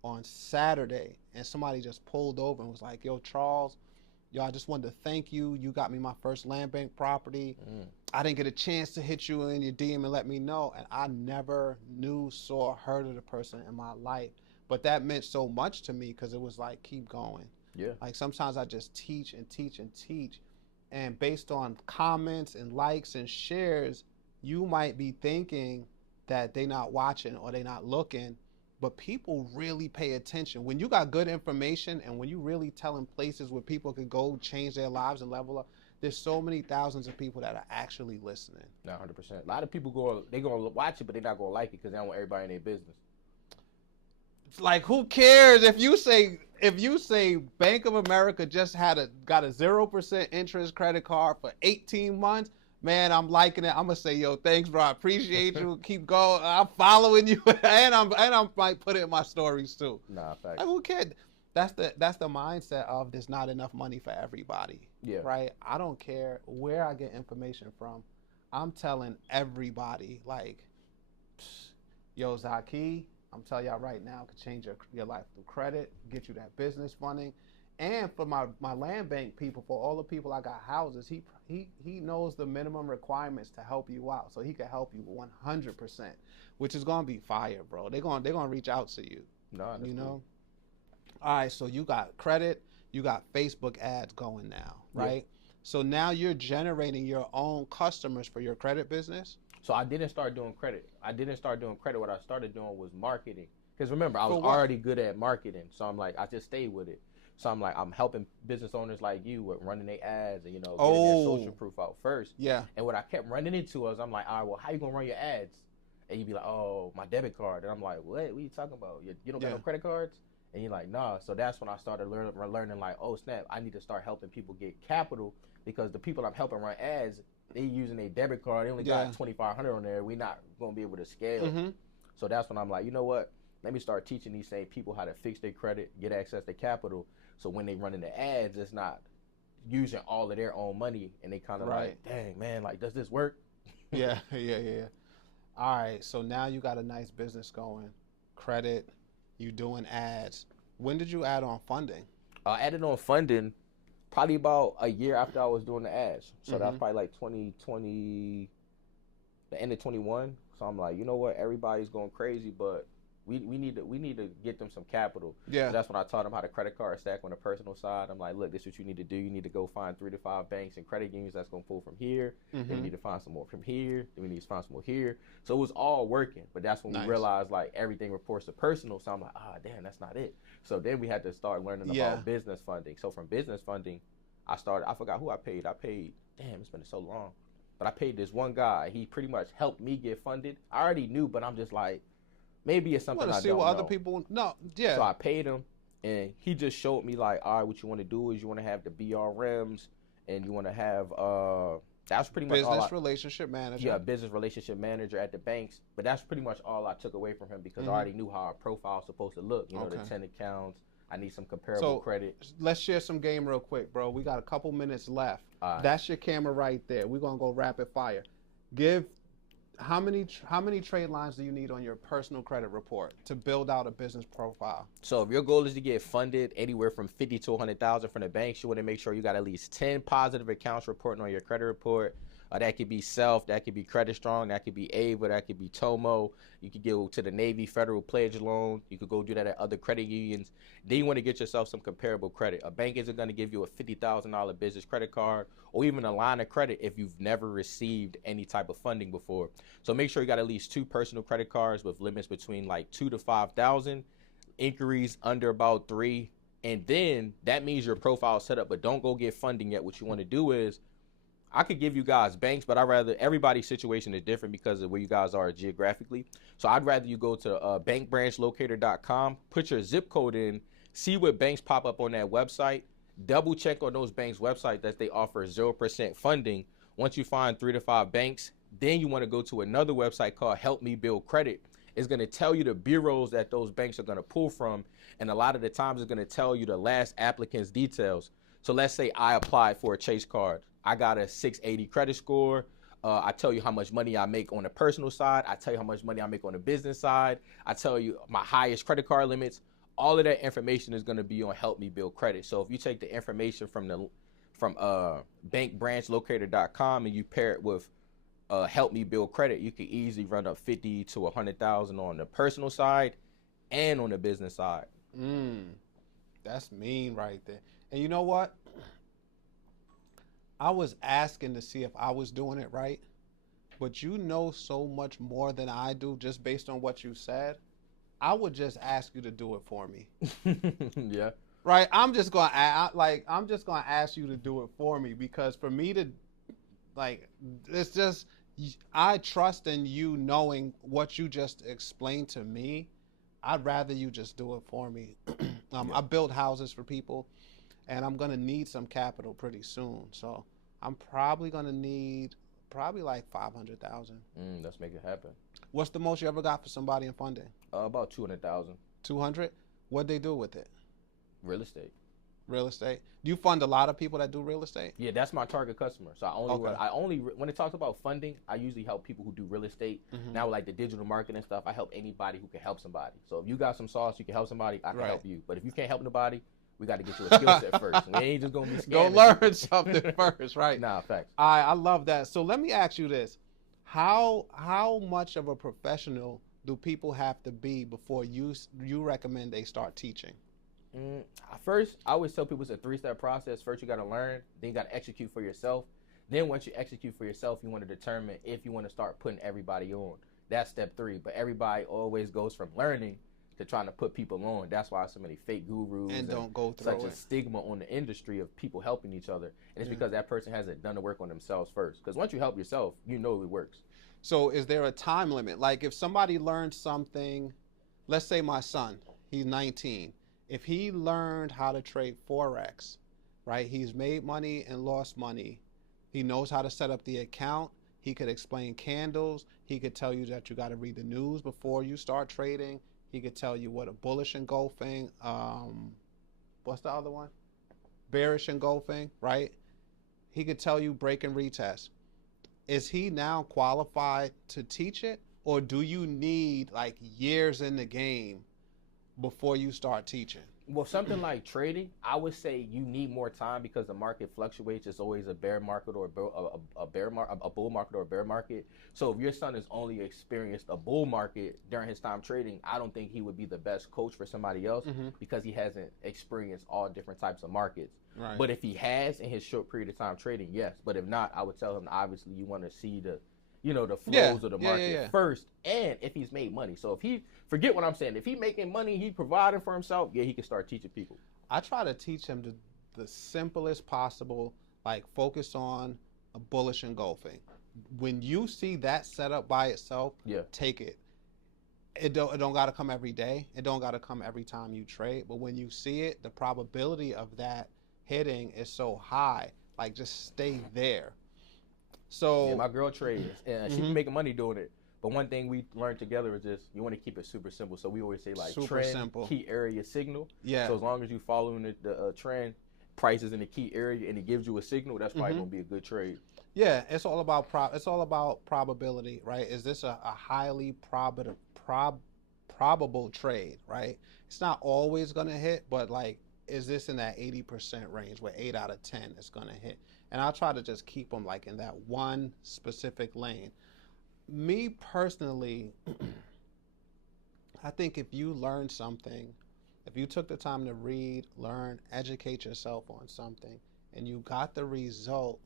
on Saturday, and somebody just pulled over and was like, yo, Charles, I just wanted to thank you. You got me my first Landbank property. I didn't get a chance to hit you in your DM and let me know. And I never knew, saw, heard of the person in my life. But that meant so much to me because it was like, keep going. Yeah. Like sometimes I just teach and teach and teach. And based on comments and likes and shares, you might be thinking that they're not watching or they're not looking. But people really pay attention. When you got good information and when you really telling places where people could go change their lives and level up, there's so many thousands of people that are actually listening. 100%. A lot of people going to watch it, but they're not going to like it because they don't want everybody in their business. It's like, who cares if you say Bank of America just got a 0% interest credit card for 18 months? Man, I'm liking it. I'm gonna say, yo, thanks, bro. I appreciate you. Keep going. I'm following you, and I might put it in my stories too. Nah, facts. Like, who cares? That's the mindset of there's not enough money for everybody. Yeah. Right. I don't care where I get information from. I'm telling everybody, like, yo, Zakee, I'm telling y'all right now, could change your life through credit, get you that business funding. And for my Landbank people, for all the people I got houses, he knows the minimum requirements to help you out, so he can help you 100%, which is gonna be fire, bro. They're gonna reach out to you. No, that's cool. All right, so you got credit, you got Facebook ads going now, right? Yeah. So now you're generating your own customers for your credit business. So I didn't start doing credit. What I started doing was marketing. Because remember, I was already good at marketing, so I'm like, I just stayed with it. So I'm like, I'm helping business owners like you with running their ads and, getting their social proof out first. Yeah. And what I kept running into was, I'm like, all right, well, how you going to run your ads? And you'd be like, oh, my debit card. And I'm like, what are you talking about? You don't got no credit cards? And you're like, nah. So that's when I started learning like, oh, snap, I need to start helping people get capital because the people I'm helping run ads, they using their debit card. They only got $2,500 on there. We're not going to be able to scale. Mm-hmm. So that's when I'm like, you know what? Let me start teaching these same people how to fix their credit, get access to capital. So when they run into ads, it's not using all of their own money, and they kind of like, dang, man, like, does this work? Yeah. All right, so now you got a nice business going, credit, you doing ads. When did you add on funding? I added on funding Probably about a year after I was doing the ads. So that's probably like 2020, the end of 21. So I'm like, you know what? Everybody's going crazy, but we need to get them some capital. Yeah. So that's when I taught them how to credit card stack on the personal side. I'm like, look, this is what you need to do. You need to go find 3 to 5 banks and credit unions that's going to pull from here. Then we need to find some more from here. Then we need to find some more here. So it was all working. But that's when we realized like everything reports to personal. So I'm like, damn, that's not it. So then we had to start learning about business funding. So from business funding, I forgot who I paid. Damn, it's been so long. But I paid this one guy. He pretty much helped me get funded. I already knew, but I'm just like, maybe it's something I don't know. See what other people know. Yeah. So I paid him, and he just showed me like, all right, what you want to do is you want to have the BRMs, and you want to have that's pretty much business relationship manager. Yeah, business relationship manager at the banks. But that's pretty much all I took away from him because I already knew how our profile's supposed to look. You know, the 10 accounts. I need some comparable credit. Let's share some game real quick, bro. We got a couple minutes left. That's your camera right there. We're gonna go rapid fire. How many trade lines do you need on your personal credit report to build out a business profile? So if your goal is to get funded anywhere from 50 to 100,000 from the banks, you want to make sure you got at least 10 positive accounts reporting on your credit report. That could be Self, that could be Credit Strong, that could be Ava, that could be Tomo. You could go to the Navy Federal Pledge Loan. You could go do that at other credit unions. Then you want to get yourself some comparable credit. A bank isn't going to give you a $50,000 business credit card or even a line of credit if you've never received any type of funding before. So make sure you got at least 2 personal credit cards with limits between like 2 to 5,000, inquiries under about 3, and then that means your profile is set up. But don't go get funding yet. What you want to do is, I could give you guys banks, but everybody's situation is different because of where you guys are geographically. So I'd rather you go to bankbranchlocator.com, put your zip code in, see what banks pop up on that website, double check on those banks' website that they offer 0% funding. Once you find 3 to 5 banks, then you want to go to another website called Help Me Build Credit. It's going to tell you the bureaus that those banks are going to pull from, and a lot of the times it's going to tell you the last applicant's details. So let's say I applied for a Chase card. I got a 680 credit score. I tell you how much money I make on the personal side. I tell you how much money I make on the business side. I tell you my highest credit card limits. All of that information is going to be on Help Me Build Credit. So if you take the information from bankbranchlocator.com and you pair it with Help Me Build Credit, you can easily run up 50 to 100,000 on the personal side and on the business side. That's mean right there. And you know what? I was asking to see if I was doing it right, but you know so much more than I do just based on what you said. I would just ask you to do it for me. Yeah. Right? I'm just gonna ask you to do it for me because for me to it's just I trust in you knowing what you just explained to me. I'd rather you just do it for me. I build houses for people. And I'm going to need some capital pretty soon. So I'm probably going to need like 500,000. Let's make it happen. What's the most you ever got for somebody in funding? About 200,000. 200? What'd they do with it? Real estate. Real estate. Do you fund a lot of people that do real estate? Yeah, that's my target customer. So when it talks about funding, I usually help people who do real estate. Now with like the digital marketing and stuff, I help anybody who can help somebody. So if you got some sauce, you can help somebody, I can help you. But if you can't help nobody, we got to get you a skill set first. We ain't just going to be scamming. Go learn something first, right? Nah, facts. I love that. So let me ask you this. How much of a professional do people have to be before you recommend they start teaching? First, I always tell people it's a 3-step process. First, you got to learn. Then you got to execute for yourself. Then once you execute for yourself, you want to determine if you want to start putting everybody on. That's step 3. But everybody always goes from learning to trying to put people on. That's why so many fake gurus and don't go through such a stigma on the industry of people helping each other. And it's because that person hasn't done the work on themselves first. Because once you help yourself, you know it works. So is there a time limit? Like if somebody learns something, let's say my son, he's 19. If he learned how to trade Forex, right? He's made money and lost money. He knows how to set up the account. He could explain candles. He could tell you that you got to read the news before you start trading. He could tell you what a bullish engulfing, what's the other one? Bearish engulfing, right? He could tell you break and retest. Is he now qualified to teach it? Or do you need like years in the game before you start teaching? Well, something like trading, I would say you need more time because the market fluctuates. It's always a bear market or a bull market or a bear market. So if your son has only experienced a bull market during his time trading, I don't think he would be the best coach for somebody else because he hasn't experienced all different types of markets. Right. But if he has in his short period of time trading, yes. But if not, I would tell him obviously you want to see the flows of the market first, and if he's made money. So if he, forget what I'm saying, if he making money, he providing for himself, yeah, he can start teaching people. I try to teach him the simplest possible, like focus on a bullish engulfing. When you see that setup by itself, take it. It don't got to come every day. It don't got to come every time you trade. But when you see it, the probability of that hitting is so high. Like, just stay there. So my girl trades, and she be making money doing it. But one thing we learned together is just you want to keep it super simple. So we always say like trend, key area, signal. Yeah. So as long as you following the trend, prices in the key area, and it gives you a signal, that's probably gonna be a good trade. Yeah, it's all about probability, right? Is this a highly probable trade, right? It's not always gonna hit, but like, is this in that 80% range where 8 out of 10 is gonna hit? And I'll try to just keep them like in that one specific lane. Me personally, I think if you learn something, if you took the time to read, learn, educate yourself on something, and you got the result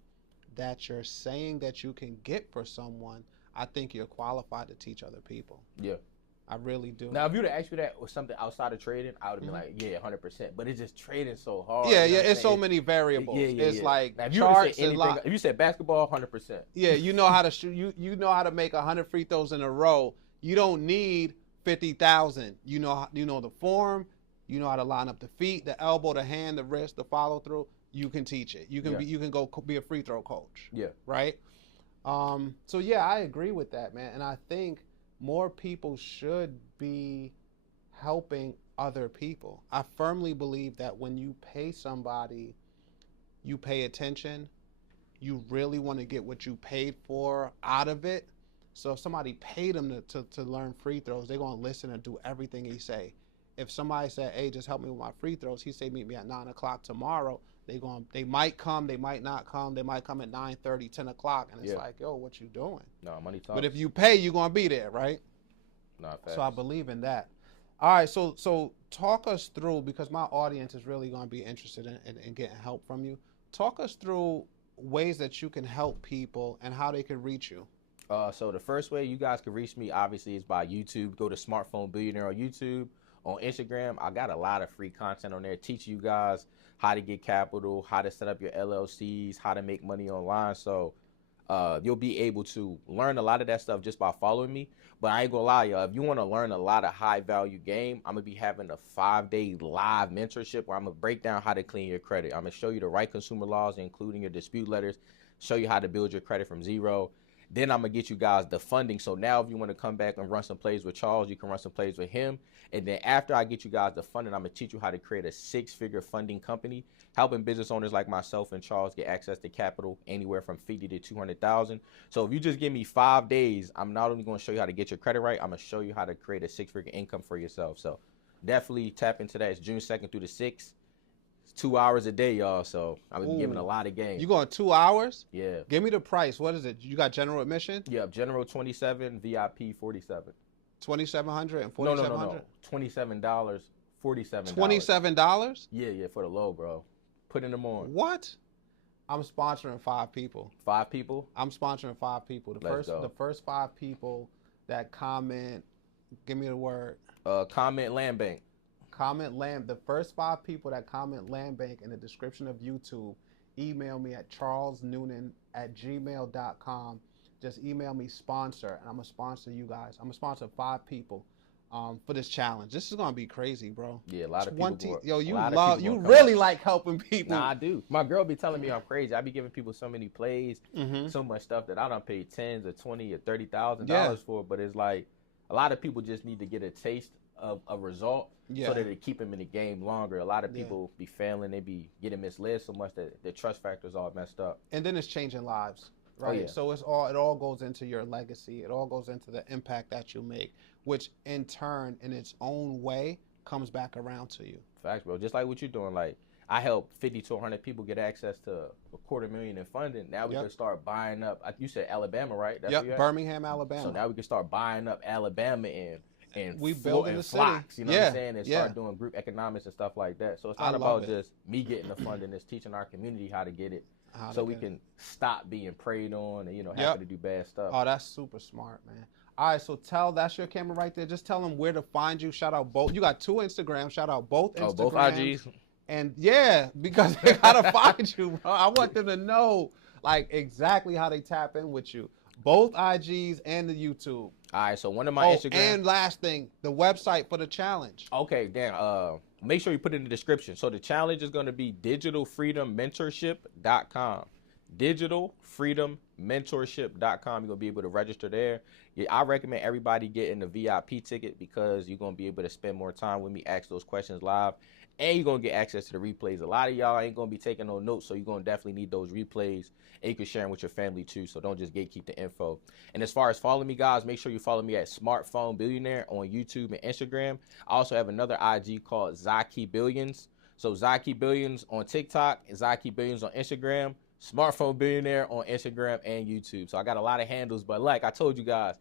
that you're saying that you can get for someone, I think you're qualified to teach other people. Yeah. I really do. Now, if you'd have asked me that with something outside of trading, I would have been like, yeah, 100%. But it's just trading so hard. Yeah, it's so many variables. It's like now, if charts you and if you said basketball, 100%. Yeah, you know how to shoot. You know how to make 100 free throws in a row. You don't need 50,000. You know the form. You know how to line up the feet, the elbow, the hand, the wrist, the follow through. You can teach it. You can go be a free throw coach. Yeah. Right. So yeah, I agree with that, man, and I think more people should be helping other people. I firmly believe that when you pay somebody, you pay attention, you really want to get what you paid for out of it. So if somebody paid them to learn free throws, they're going to listen and do everything he say. If somebody said, hey, just help me with my free throws, he say, meet me at 9 o'clock tomorrow, they might come, they might not come, they might come at 9:30, 10 o'clock, and it's like, yo, what you doing? No, money talks. But if you pay, you're going to be there, right? Not fast. So I believe in that. All right, so talk us through, because my audience is really going to be interested in getting help from you. Talk us through ways that you can help people and how they can reach you. So the first way you guys can reach me, obviously, is by YouTube. Go to Smartphone Billionaire on YouTube. On Instagram, I got a lot of free content on there teaching you guys how to get capital, how to set up your LLCs, how to make money online. So you'll be able to learn a lot of that stuff just by following me. But I ain't gonna lie, y'all, if you want to learn a lot of high value game, I'm gonna be having a 5-day live mentorship where I'm gonna break down how to clean your credit. I'm gonna show you the right consumer laws, including your dispute letters, show you how to build your credit from zero. Then I'm gonna get you guys the funding. So now if you want to come back and run some plays with Charles, you can run some plays with him. And then after I get you guys the funding, I'm gonna teach you how to create a 6-figure funding company, helping business owners like myself and Charles get access to capital anywhere from 50 to 200,000. So if you just give me 5 days, I'm not only gonna show you how to get your credit right, I'm gonna show you how to create a 6-figure income for yourself. So definitely tap into that. It's June 2nd through the 6th. 2 hours a day, y'all. So I'm giving a lot of games. You going 2 hours? Yeah. Give me the price. What is it? You got general admission? Yeah, general 27, VIP 47. 2,700 and 4,700. No. $27, $47. $27? Yeah, for the low, bro. Put in the morning. What? I'm sponsoring 5 people. 5 people? I'm sponsoring 5 people. The first 5 people that comment, give me the word. Comment Landbank. The first 5 people that comment Landbank in the description of YouTube, email me at charlesnoonan@gmail.com. Just email me sponsor, and I'm gonna sponsor you guys. I'm gonna sponsor 5 people for this challenge. This is gonna be crazy, bro. Yeah, a lot of people. Yo, you really like helping people. Nah, I do. My girl be telling me I'm crazy. I be giving people so many plays, so much stuff that I don't pay $10,000 or $20,000 or $30,000 for. But it's like a lot of people just need to get a taste of a result so that they keep them in the game longer. A lot of people be failing. They be getting misled so much that their trust factor is all messed up. And then it's changing lives, right? Oh, yeah. So it all goes into your legacy. It all goes into the impact that you make, which in turn, in its own way, comes back around to you. Facts, bro. Just like what you're doing. Like, I helped 50 to 100 people get access to $250,000 in funding. Now we can start buying up. You said Alabama, right? That's Birmingham, Alabama. So now we can start buying up Alabama and we building the flocks, city. You know what I'm saying? And start doing group economics and stuff like that. So it's not about just me getting the funding. It's teaching our community how to get it, so we can stop being preyed on and having to do bad stuff. Oh, that's super smart, man. All right, so that's your camera right there. Just tell them where to find you. Shout out both. You got 2 Instagrams. Shout out both Instagrams. Oh, both IGs. And because they gotta find you, bro. I want them to know like exactly how they tap in with you. Both IGs and the YouTube. All right, so one of my Instagram. And last thing, the website for the challenge. Okay, damn. Make sure you put it in the description. So the challenge is going to be digitalfreedommentorship.com. Digitalfreedommentorship.com. You're going to be able to register there. Yeah, I recommend everybody getting the VIP ticket because you're going to be able to spend more time with me, ask those questions live, and you're going to get access to the replays. A lot of y'all ain't going to be taking no notes, so you're going to definitely need those replays, and you can share them with your family too, so don't just gatekeep the info. And as far as following me, guys, make sure you follow me at Smartphone Billionaire on YouTube and Instagram. I also have another IG called Zakee Billions. So Zakee Billions on TikTok, and Zakee Billions on Instagram, Smartphone Billionaire on Instagram and YouTube. So I got a lot of handles, but like I told you guys,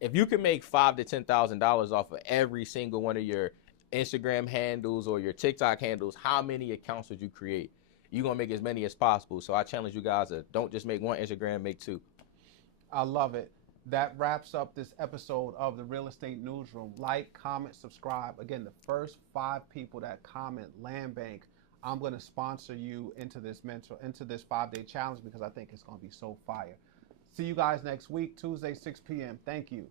if you can make $5,000 to $10,000 off of every single one of your Instagram handles or your TikTok handles, how many accounts would you create? You're going to make as many as possible. So I challenge you guys to don't just make one Instagram, make 2. I love it. That wraps up this episode of the Real Estate Newsroom. Like, comment, subscribe. Again, the first 5 people that comment Landbank, I'm going to sponsor you into this 5-day challenge because I think it's going to be so fire. See you guys next week, Tuesday, 6 p.m. Thank you.